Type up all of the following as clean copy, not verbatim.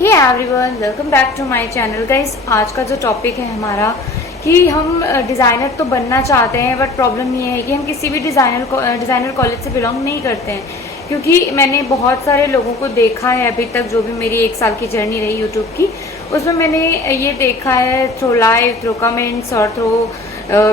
Hey everyone, welcome back to my channel guys. आज का जो टॉपिक है हमारा कि हम डिज़ाइनर तो बनना चाहते हैं, बट प्रॉब्लम ये है कि हम किसी भी डिज़ाइनर कॉलेज से बिलोंग नहीं करते हैं। क्योंकि मैंने बहुत सारे लोगों को देखा है अभी तक, जो भी मेरी 1 साल की जर्नी रही यूट्यूब की, उसमें मैंने ये देखा है थ्रू लाइव, थ्रू कमेंट्स और थ्रू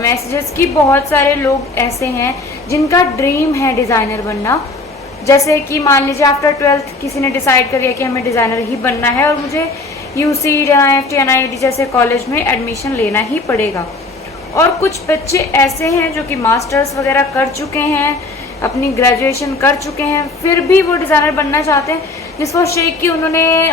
मैसेजेस की बहुत सारे लोग ऐसे हैं जिनका ड्रीम है डिज़ाइनर बनना। जैसे कि मान लीजिए आफ्टर 12th किसी ने डिसाइड कर लिया कि हमें डिज़ाइनर ही बनना है और मुझे यूसी, NIFT, NIET जैसे कॉलेज में एडमिशन लेना ही पड़ेगा। और कुछ बच्चे ऐसे हैं जो कि मास्टर्स वगैरह कर चुके हैं, अपनी ग्रेजुएशन कर चुके हैं, फिर भी वो डिज़ाइनर बनना चाहते हैं, जिस वजह से कि उन्होंने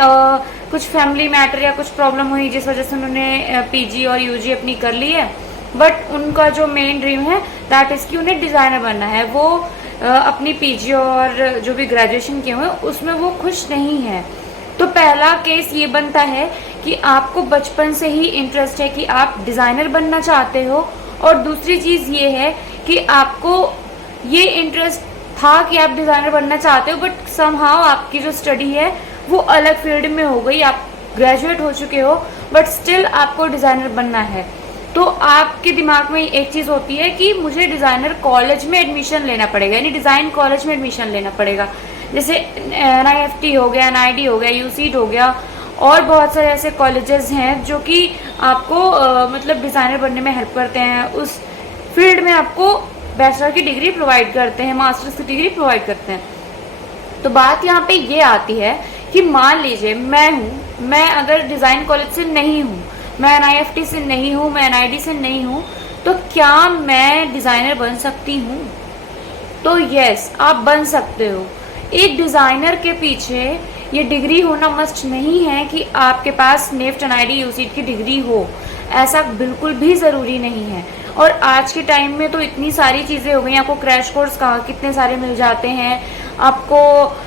कुछ फैमिली मैटर या कुछ प्रॉब्लम हुई जिस वजह से उन्होंने PG और UG अपनी कर ली है। बट उनका जो मेन ड्रीम है दैट इज़ कि उन्हें डिज़ाइनर बनना है। वो अपनी PG और जो भी ग्रेजुएशन किए हुए उसमें वो खुश नहीं है। तो पहला केस ये बनता है कि आपको बचपन से ही इंटरेस्ट है कि आप डिज़ाइनर बनना चाहते हो, और दूसरी चीज़ ये है कि आपको ये इंटरेस्ट था कि आप डिज़ाइनर बनना चाहते हो, बट समहाउ आपकी जो स्टडी है वो अलग फील्ड में हो गई, आप ग्रेजुएट हो चुके हो बट स्टिल आपको डिज़ाइनर बनना है। तो आपके दिमाग में एक चीज़ होती है कि मुझे डिज़ाइनर कॉलेज में एडमिशन लेना पड़ेगा, यानी डिज़ाइन कॉलेज में एडमिशन लेना पड़ेगा। जैसे NIFT हो गया, NID हो गया, UCET हो गया, और बहुत सारे ऐसे कॉलेजेस हैं जो कि आपको मतलब डिज़ाइनर बनने में हेल्प करते हैं। उस फील्ड में आपको बैचलर की डिग्री प्रोवाइड करते हैं, मास्टर्स की डिग्री प्रोवाइड करते हैं। तो बात यहाँ पे ये आती है कि मान लीजिए मैं अगर डिज़ाइन कॉलेज से नहीं हूँ, मैं NIFT से नहीं हूँ, मैं NID से नहीं हूँ, तो क्या मैं डिज़ाइनर बन सकती हूँ? तो यस, आप बन सकते हो। एक डिज़ाइनर के पीछे ये डिग्री होना मस्ट नहीं है कि आपके पास NIFT, NID, UCET की डिग्री हो, ऐसा बिल्कुल भी ज़रूरी नहीं है। और आज के टाइम में तो इतनी सारी चीज़ें हो गई, आपको क्रैश कोर्स कहाँ कितने सारे मिल जाते हैं, आपको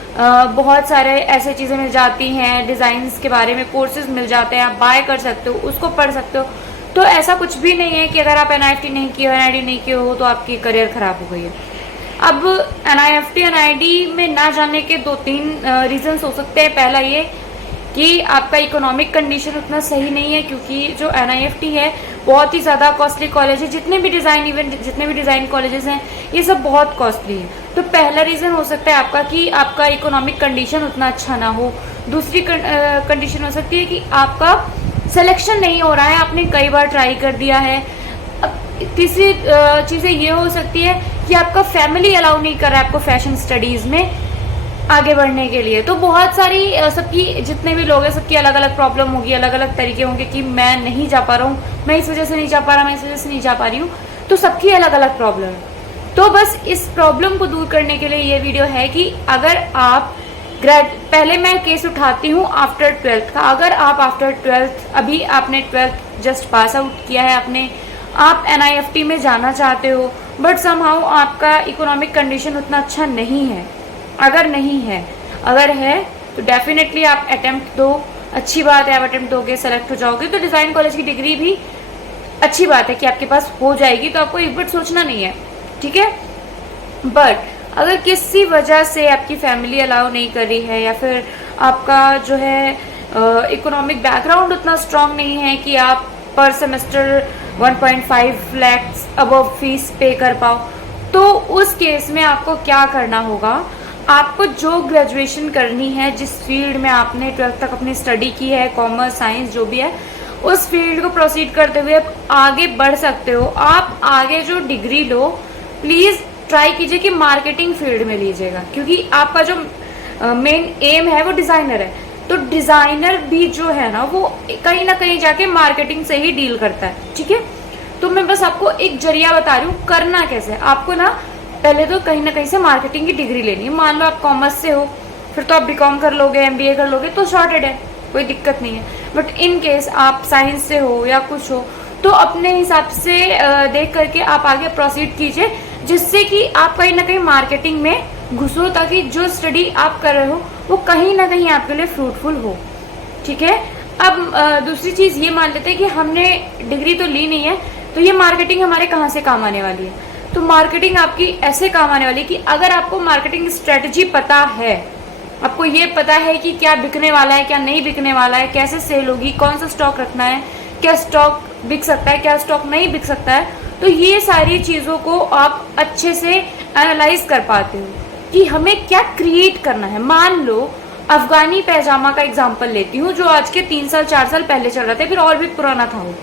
बहुत सारे ऐसे चीज़ें मिल जाती हैं, डिज़ाइंस के बारे में कोर्सेज मिल जाते हैं, आप बाय कर सकते हो, उसको पढ़ सकते हो। तो ऐसा कुछ भी नहीं है कि अगर आप NIFT नहीं किए हो, NID नहीं किए हो तो आपकी करियर ख़राब हो गई है। अब NIFT, NID में ना जाने के 2-3 रीजंस हो सकते हैं। पहला ये कि आपका इकोनॉमिक कंडीशन उतना सही नहीं है, क्योंकि जो NIFT है बहुत ही ज़्यादा कॉस्टली कॉलेज है। जितने भी डिज़ाइन कॉलेजेस हैं ये सब बहुत कॉस्टली है। तो पहला रीज़न हो सकता है आपका कि आपका इकोनॉमिक कंडीशन उतना अच्छा ना हो। दूसरी कंडीशन हो सकती है कि आपका सिलेक्शन नहीं हो रहा है, आपने कई बार ट्राई कर दिया है। तीसरी चीज़ें ये हो सकती है कि आपका फैमिली अलाउ नहीं कर रहा है आपको फैशन स्टडीज़ में आगे बढ़ने के लिए। तो बहुत सारी सबकी जितने भी लोग हैं सबकी अलग अलग प्रॉब्लम होगी, अलग अलग तरीके होंगे कि मैं नहीं जा पा रहा हूँ, मैं इस वजह से नहीं जा पा रहा, मैं इस वजह से नहीं जा पा रही हूँ। तो सबकी अलग अलग प्रॉब्लम है। तो बस इस प्रॉब्लम को दूर करने के लिए ये वीडियो है कि अगर आप पहले मैं केस उठाती हूँ आफ्टर 12th का। अगर आप आफ्टर 12th, अभी आपने 12th जस्ट पास आउट किया है, आप NIFT में जाना चाहते हो, बट समहाउ आपका इकोनॉमिक कंडीशन उतना अच्छा नहीं है। अगर है तो डेफिनेटली आप अटेम्प्ट दो, अच्छी बात है, आप अटेम्प्ट दोगे, सेलेक्ट हो जाओगे तो डिज़ाइन कॉलेज की डिग्री भी अच्छी बात है कि आपके पास हो जाएगी, तो आपको एक बार सोचना नहीं है, ठीक है। बट अगर किसी वजह से आपकी फैमिली अलाउ नहीं कर रही है, या फिर आपका जो है इकोनॉमिक बैकग्राउंड उतना स्ट्रांग नहीं है कि आप पर सेमेस्टर 1.5 लाख अबव फीस पे कर पाओ, तो उस केस में आपको क्या करना होगा? आपको जो ग्रेजुएशन करनी है, जिस फील्ड में आपने 12th तक अपनी स्टडी की है, कॉमर्स, साइंस जो भी है, उस फील्ड को प्रोसीड करते हुए आप आगे बढ़ सकते हो। आप आगे जो डिग्री लो, प्लीज़ ट्राई कीजिए कि मार्केटिंग फील्ड में लीजिएगा, क्योंकि आपका जो मेन एम है वो डिज़ाइनर है। तो डिज़ाइनर भी जो है ना वो कहीं ना कहीं जाके मार्केटिंग से ही डील करता है, ठीक है। तो मैं बस आपको एक जरिया बता रही हूँ करना कैसे। आपको ना पहले तो कहीं ना कहीं से मार्केटिंग की डिग्री लेनी है। मान लो आप कॉमर्स से हो, फिर तो आप BCom कर लोगे, MBA कर लोगे, तो सॉर्टेड है, कोई दिक्कत नहीं है। बट इन केस आप साइंस से हो या कुछ हो, तो अपने हिसाब से देख करके आप आगे प्रोसीड कीजिए, जिससे कि आप कहीं ना कहीं मार्केटिंग में घुसो, ताकि जो स्टडी आप कर रहे हो वो कहीं ना कहीं आपके लिए फ्रूटफुल हो, ठीक है। अब दूसरी चीज़ ये मान लेते हैं कि हमने डिग्री तो ली नहीं है, तो ये मार्केटिंग हमारे कहाँ से काम आने वाली है? तो मार्केटिंग आपकी ऐसे काम आने वाली है कि अगर आपको मार्केटिंग स्ट्रेटजी पता है आपको ये पता है कि क्या बिकने वाला है, क्या नहीं बिकने वाला है, कैसे सेल होगी, कौन सा स्टॉक रखना है, क्या स्टॉक बिक सकता है, क्या स्टॉक नहीं बिक सकता है। तो ये सारी चीज़ों को आप अच्छे से एनालाइज कर पाते हो कि हमें क्या क्रिएट करना है। मान लो अफगानी पैजामा का एग्जांपल लेती हूँ, जो आज के 3 साल 4 साल पहले चल रहा था, फिर और भी पुराना था वो,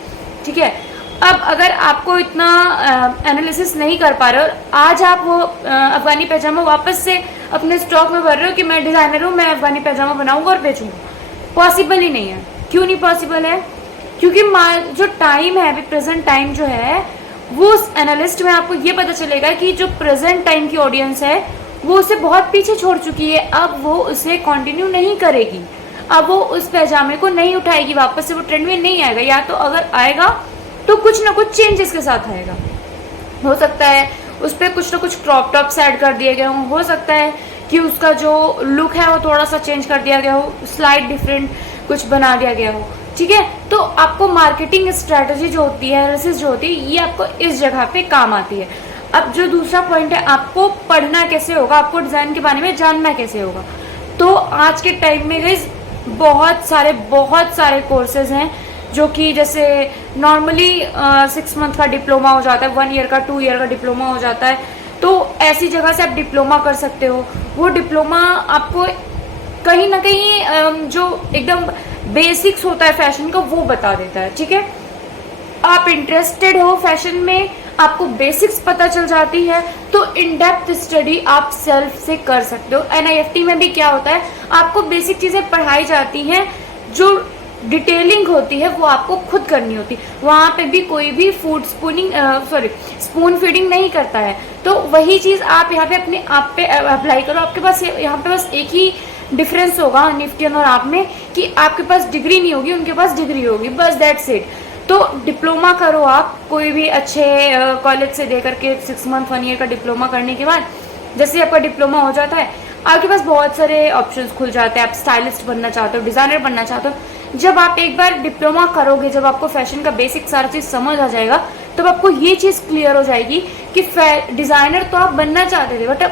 ठीक है। अब अगर आपको इतना एनालिसिस नहीं कर पा रहे हो, आज आप वो अफगानी पैजामा वापस से अपने स्टॉक में भर रहे हो कि मैं डिज़ाइनर हूँ, मैं अफगानी पैजामा बनाऊंगा और बेचूंगा, पॉसिबल ही नहीं है। क्यों नहीं पॉसिबल है? क्योंकि जो टाइम है, अभी प्रेजेंट टाइम जो है, वो उस एनालिस्ट में आपको ये पता चलेगा कि जो प्रेजेंट टाइम की ऑडियंस है वो उसे बहुत पीछे छोड़ चुकी है, अब वो उसे कंटिन्यू नहीं करेगी, अब वो उस पैजामे को नहीं उठाएगी, वापस से वो ट्रेंड में नहीं आएगा, या तो अगर आएगा तो कुछ ना कुछ चेंजेस के साथ आएगा। हो सकता है उस पर कुछ ना कुछ क्रॉप टॉप्स ऐड कर दिए गए हों, हो सकता है कि उसका जो लुक है वो थोड़ा सा चेंज कर दिया गया हो, स्लाइड डिफरेंट कुछ बना दिया गया हो, ठीक है। तो आपको मार्केटिंग स्ट्रेटजी जो होती है, एनालिसिस जो होती है, ये आपको इस जगह पे काम आती है। अब जो दूसरा पॉइंट है, आपको पढ़ना कैसे होगा, आपको डिज़ाइन के बारे में जानना कैसे होगा। तो आज के टाइम में गाइस बहुत सारे कोर्सेज हैं, जो कि जैसे नॉर्मली 6 मंथ का डिप्लोमा हो जाता है, 1 ईयर का 2 ईयर का डिप्लोमा हो जाता है। तो ऐसी जगह से आप डिप्लोमा कर सकते हो। वो डिप्लोमा आपको कहीं ना कहीं जो एकदम बेसिक्स होता है फैशन का वो बता देता है, ठीक है। आप इंटरेस्टेड हो फैशन में, आपको बेसिक्स पता चल जाती है, तो इन डेप्थ स्टडी आप सेल्फ से कर सकते हो। NIFT में भी क्या होता है, आपको बेसिक चीज़ें पढ़ाई जाती हैं, जो डिटेलिंग होती है वो आपको खुद करनी होती है। वहाँ पे भी कोई भी स्पून फीडिंग नहीं करता है। तो वही चीज़ आप यहाँ पे अपने आप पे अप्लाई करो। आपके पास यहाँ पे बस एक ही डिफरेंस होगा निफ्टियन और आप में, कि आपके पास डिग्री नहीं होगी, उनके पास डिग्री होगी, बस दैट्स इट। तो डिप्लोमा करो आप कोई भी अच्छे कॉलेज से दे करके 6 मंथ 1 ईयर का डिप्लोमा करने के बाद, जैसे आपका डिप्लोमा हो जाता है, आपके पास बहुत सारे ऑप्शंस खुल जाते हैं। आप स्टाइलिस्ट बनना चाहते हो, डिज़ाइनर बनना चाहते हो, जब आप एक बार डिप्लोमा करोगे, जब आपको फैशन का बेसिक सारा चीज़ समझ आ जाएगा, तब आपको ये चीज़ क्लियर हो जाएगी कि डिज़ाइनर तो आप बनना चाहते थे, बट अब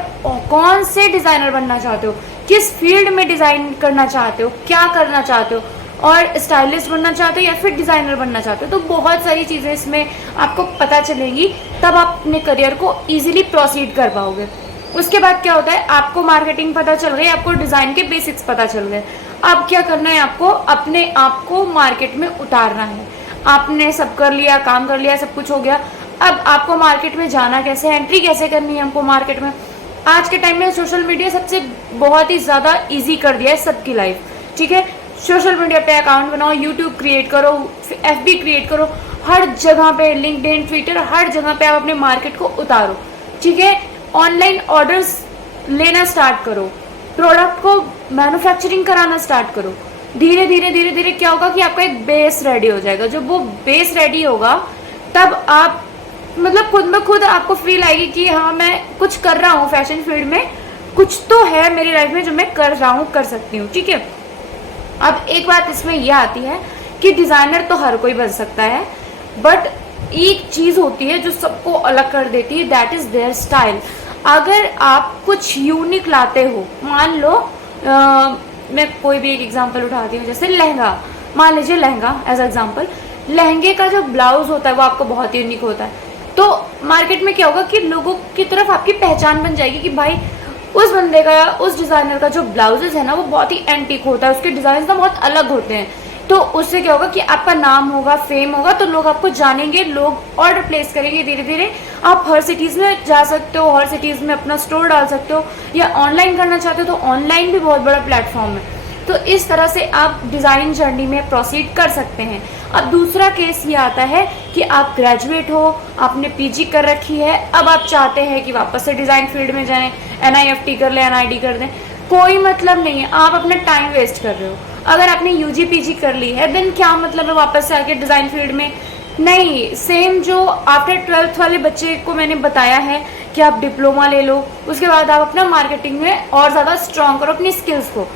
कौन से डिज़ाइनर बनना चाहते हो, किस फील्ड में डिज़ाइन करना चाहते हो, क्या करना चाहते हो, और स्टाइलिस्ट बनना चाहते हो या फिर डिज़ाइनर बनना चाहते हो। तो बहुत सारी चीज़ें इसमें आपको पता चलेंगी, तब आप अपने करियर को ईजिली प्रोसीड कर पाओगे। उसके बाद क्या होता है, आपको मार्केटिंग पता चल गई, आपको डिज़ाइन के बेसिक्स पता चल गए। अब क्या करना है, आपको अपने आप को मार्केट में उतारना है। आपने सब कर लिया, काम कर लिया, सब कुछ हो गया, अब आपको मार्केट में जाना कैसे, एंट्री कैसे करनी है हमको मार्केट में। आज के टाइम में सोशल मीडिया सबसे बहुत ही ज़्यादा ईजी कर दिया है सबकी लाइफ, ठीक है। सोशल मीडिया पे अकाउंट बनाओ, यूट्यूब क्रिएट करो, FB क्रिएट करो, हर जगह पे, लिंक्डइन, ट्विटर, हर जगह पे आप अपने मार्केट को उतारो, ठीक है। ऑनलाइन ऑर्डर्स लेना स्टार्ट करो, प्रोडक्ट को मैन्युफैक्चरिंग कराना स्टार्ट करो। धीरे धीरे क्या होगा कि आपका एक बेस रेडी हो जाएगा। जब वो बेस रेडी होगा, तब आप मतलब खुद में खुद आपको फील आएगी कि हाँ, मैं कुछ कर रहा हूँ फैशन फील्ड में, कुछ तो है मेरी लाइफ में जो मैं कर रहा हूँ, कर सकती हूँ, ठीक है। अब एक बात इसमें यह आती है कि डिज़ाइनर तो हर कोई बन सकता है, बट एक चीज़ होती है जो सबको अलग कर देती है, दैट इज़ देयर स्टाइल। अगर आप कुछ यूनिक लाते हो, मान लो मैं कोई भी एक एग्जांपल उठाती हूँ, जैसे लहंगा, मान लीजिए लहंगा एज एग्जांपल, लहंगे का जो ब्लाउज होता है वो आपको बहुत यूनिक होता है। तो मार्केट में क्या होगा कि लोगों की तरफ आपकी पहचान बन जाएगी कि भाई उस बंदे का, उस डिज़ाइनर का जो ब्लाउजेज है ना, वो बहुत ही एंटीक होता है, उसके डिज़ाइन ना बहुत अलग होते हैं। तो उससे क्या होगा कि आपका नाम होगा, फेम होगा, तो लोग आपको जानेंगे, लोग ऑर्डर प्लेस करेंगे। धीरे धीरे आप हर सिटीज़ में जा सकते हो, हर सिटीज़ में अपना स्टोर डाल सकते हो, या ऑनलाइन करना चाहते हो तो ऑनलाइन भी बहुत बड़ा प्लेटफॉर्म है। तो इस तरह से आप डिज़ाइन जर्नी में प्रोसीड कर सकते हैं। अब दूसरा केस ये आता है कि आप ग्रेजुएट हो, आपने PG कर रखी है, अब आप चाहते हैं कि वापस से डिज़ाइन फील्ड में जाएं, NIFT कर लें, NID कर दें, कोई मतलब नहीं है, आप अपना टाइम वेस्ट कर रहे हो। अगर आपने UG PG कर ली है, देन क्या मतलब है वापस से आके डिज़ाइन फील्ड में? नहीं, सेम जो आफ्टर 12th वाले बच्चे को मैंने बताया है कि आप डिप्लोमा ले लो, उसके बाद आप अपना मार्केटिंग में और ज़्यादा स्ट्रॉन्ग करो अपनी स्किल्स को,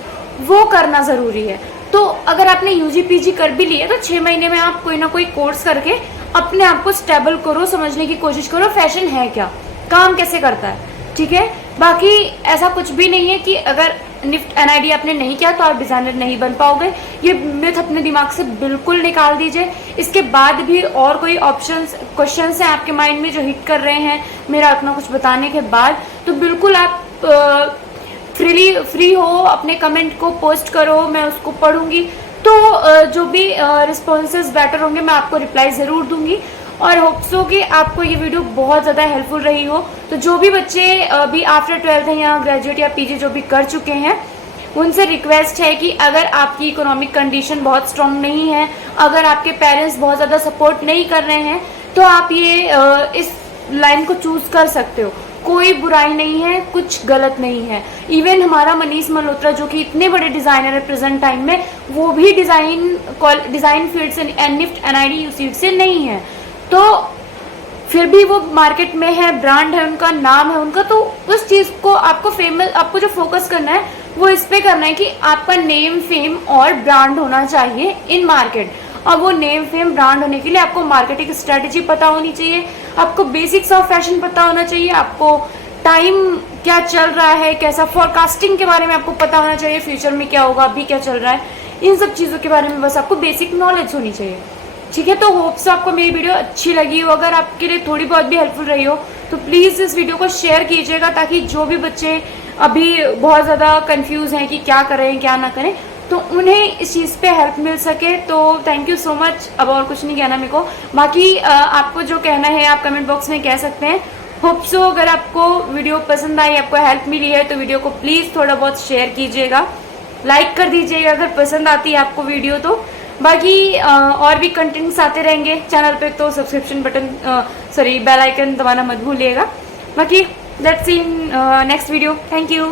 वो करना ज़रूरी है। तो अगर आपने UG PG कर भी लिया तो 6 महीने में आप कोई ना कोई कोर्स करके अपने आप को स्टेबल करो, समझने की कोशिश करो फैशन है क्या, काम कैसे करता है, ठीक है। बाकी ऐसा कुछ भी नहीं है कि अगर निफ्ट एनआईडी आपने नहीं किया तो आप डिजाइनर नहीं बन पाओगे। ये मिथ अपने दिमाग से बिल्कुल निकाल दीजिए। इसके बाद भी और कोई ऑप्शंस क्वेश्चंस हैं आपके माइंड में जो हिट कर रहे हैं मेरा इतना कुछ बताने के बाद, तो बिल्कुल आप फ्री हो, अपने कमेंट को पोस्ट करो, मैं उसको पढ़ूंगी। तो जो भी रिस्पॉन्सेज बेटर होंगे मैं आपको रिप्लाई ज़रूर दूंगी। और होप्स हो कि आपको ये वीडियो बहुत ज़्यादा हेल्पफुल रही हो। तो जो भी बच्चे अभी आफ्टर 12th है या ग्रेजुएट या पीजी जो भी कर चुके हैं, उनसे रिक्वेस्ट है कि अगर आपकी इकोनॉमिक कंडीशन बहुत स्ट्रांग नहीं है, अगर आपके पेरेंट्स बहुत ज़्यादा सपोर्ट नहीं कर रहे हैं, तो आप ये इस लाइन को चूज कर सकते हो। कोई बुराई नहीं है, कुछ गलत नहीं है। इवन हमारा मनीष मल्होत्रा जो कि इतने बड़े डिजाइनर है प्रेजेंट टाइम में, वो भी डिजाइन फील्ड से निफ्ट एनआईडी सीट से नहीं है, तो फिर भी वो मार्केट में है, ब्रांड है उनका, नाम है उनका। तो उस चीज को आपको जो फोकस करना है वो इस पे करना है कि आपका नेम, फेम और ब्रांड होना चाहिए इन मार्केट। और वो नेम, फेम, ब्रांड होने के लिए आपको मार्केटिंग स्ट्रेटेजी पता होनी चाहिए, आपको बेसिक्स ऑफ फैशन पता होना चाहिए, आपको टाइम क्या चल रहा है, कैसा फोरकास्टिंग के बारे में आपको पता होना चाहिए, फ्यूचर में क्या होगा, अभी क्या चल रहा है, इन सब चीज़ों के बारे में बस आपको बेसिक नॉलेज होनी चाहिए। ठीक है, तो होप्स आपको मेरी वीडियो अच्छी लगी हो। अगर आपके लिए थोड़ी बहुत भी हेल्पफुल रही हो तो प्लीज़ इस वीडियो को शेयर कीजिएगा, ताकि जो भी बच्चे अभी बहुत ज़्यादा कंफ्यूज हैं कि क्या करें क्या ना करें, तो उन्हें इस चीज़ पे हेल्प मिल सके। तो थैंक यू सो मच। अब और कुछ नहीं कहना मेरे को, बाकी आपको जो कहना है आप कमेंट बॉक्स में कह सकते हैं। होप सो अगर आपको वीडियो पसंद आई, आपको हेल्प मिली है, तो वीडियो को प्लीज़ थोड़ा बहुत शेयर कीजिएगा, लाइक कर दीजिएगा अगर पसंद आती है आपको वीडियो तो। बाकी और भी कंटेंट्स आते रहेंगे चैनल पे, तो सब्सक्रिप्शन बटन बेल आइकन दबाना मत भूलिएगा। बाकी let's see in next video. Thank you.